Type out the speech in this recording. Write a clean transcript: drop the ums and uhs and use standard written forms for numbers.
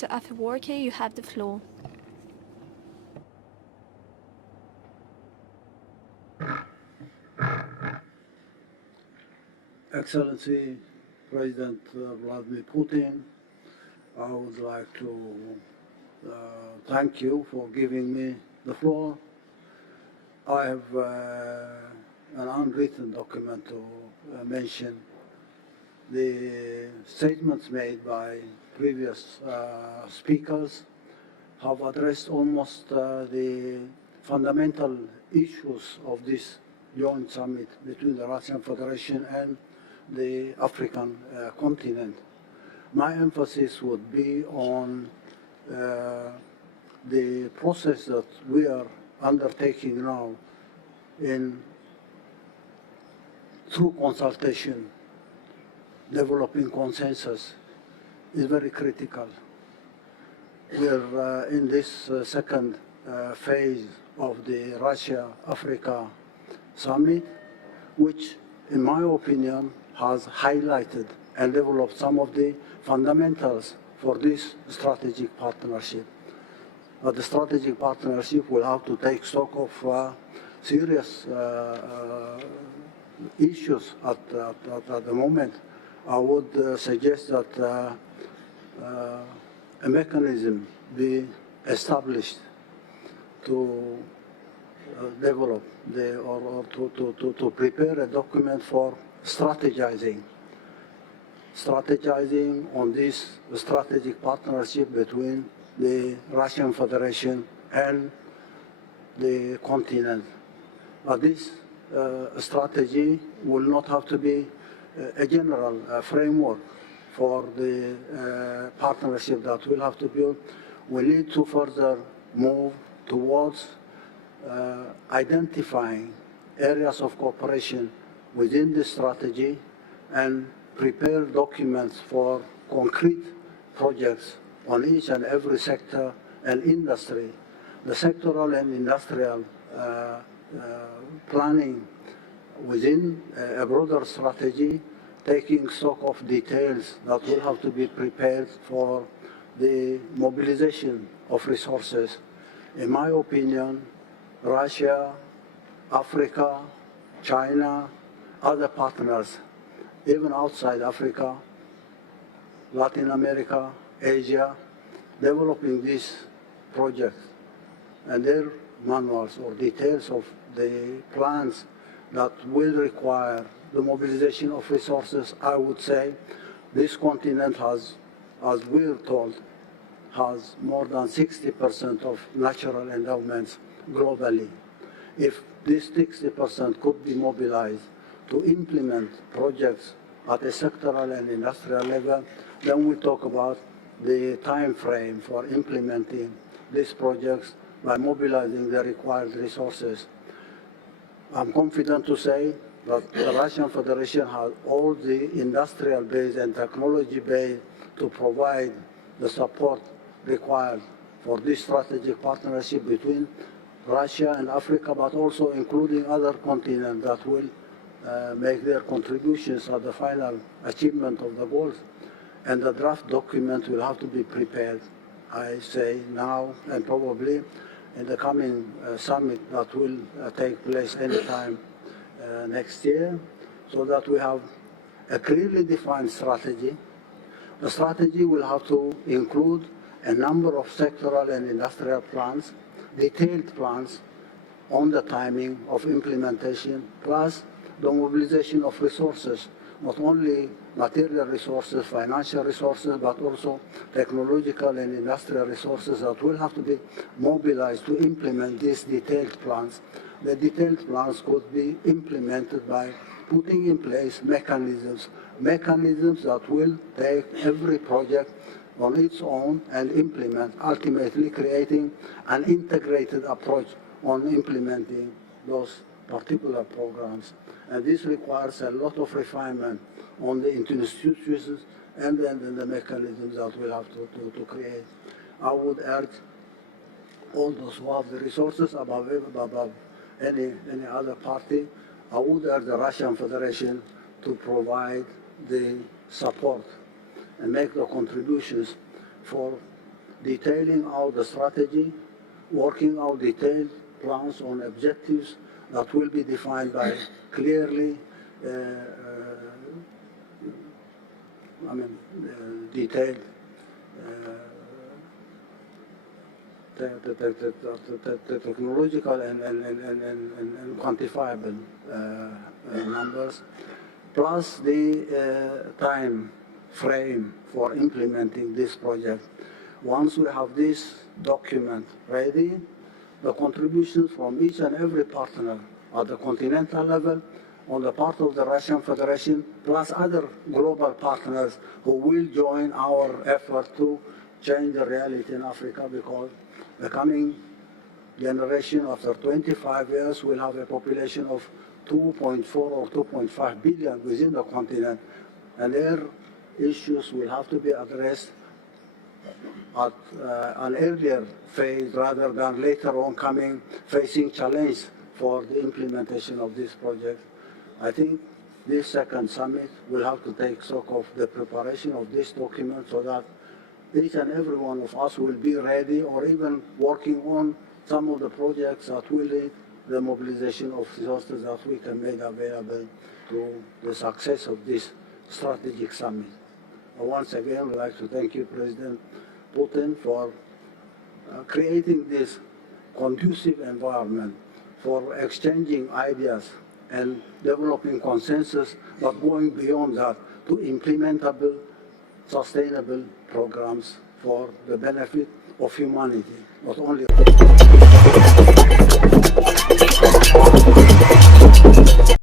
Mr. Afwerki, you have the floor. Excellency President Vladimir Putin, I would like to thank you for giving me the floor. I have an unwritten document to mention the statements made by previous speakers have addressed almost the fundamental issues of this joint summit between the Russian Federation and the African continent. My emphasis would be on the process that we are undertaking now in through consultation, developing consensus is very critical. We are in this second phase of the Russia-Africa summit, which, in my opinion, has highlighted and developed some of the fundamentals for this strategic partnership. But the strategic partnership will have to take stock of serious issues at the moment. I would suggest that a mechanism be established to develop or to prepare a document for strategizing on this strategic partnership between the Russian Federation and the continent. But this strategy will not have to be a general framework for the partnership that we'll have to build. We need to further move towards identifying areas of cooperation within the strategy and prepare documents for concrete projects on each and every sector and industry. The sectoral and industrial planning within a broader strategy, taking stock of details that will have to be prepared for the mobilization of resources. In my opinion, Russia, Africa, China, other partners, even outside Africa, Latin America, Asia, developing these projects and their manuals or details of the plans that will require the mobilization of resources. I would say this continent has, as we're told, has more than 60% of natural endowments globally. If this 60% could be mobilized to implement projects at a sectoral and industrial level, then we talk about the time frame for implementing these projects by mobilizing the required resources. I'm confident to say that the Russian Federation has all the industrial base and technology base to provide the support required for this strategic partnership between Russia and Africa, but also including other continents that will make their contributions at the final achievement of the goals. And the draft document will have to be prepared, I say now, and probably in the coming summit that will take place anytime next year, so that we have a clearly defined strategy. The strategy will have to include a number of sectoral and industrial plans, detailed plans on the timing of implementation, plus the mobilization of resources, not only material resources, financial resources, but also technological and industrial resources that will have to be mobilized to implement these detailed plans. The detailed plans could be implemented by putting in place mechanisms that will take every project on its own and implement, ultimately creating an integrated approach on implementing those particular programs. And this requires a lot of refinement on the institutions and then the mechanisms that we'll have to create. I would urge all those who have the resources above any other party, I would urge the Russian Federation to provide the support and make the contributions for detailing out the strategy, working out detailed plans on objectives that will be defined by clearly detailed the technological and quantifiable numbers, plus the time frame for implementing this project. Once we have this document ready, the contributions from each and every partner at the continental level, on the part of the Russian Federation, plus other global partners who will join our effort to change the reality in Africa, because the coming generation after 25 years will have a population of 2.4 or 2.5 billion within the continent, and their issues will have to be addressed at an earlier phase rather than later on facing challenge for the implementation of this project. I think this second summit will have to take stock of the preparation of this document so that each and every one of us will be ready or even working on some of the projects that will lead the mobilization of resources that we can make available to the success of this strategic summit. Once again, we'd like to thank you, President Putin, for creating this conducive environment for exchanging ideas and developing consensus, but going beyond that to implementable, sustainable programs for the benefit of humanity, not only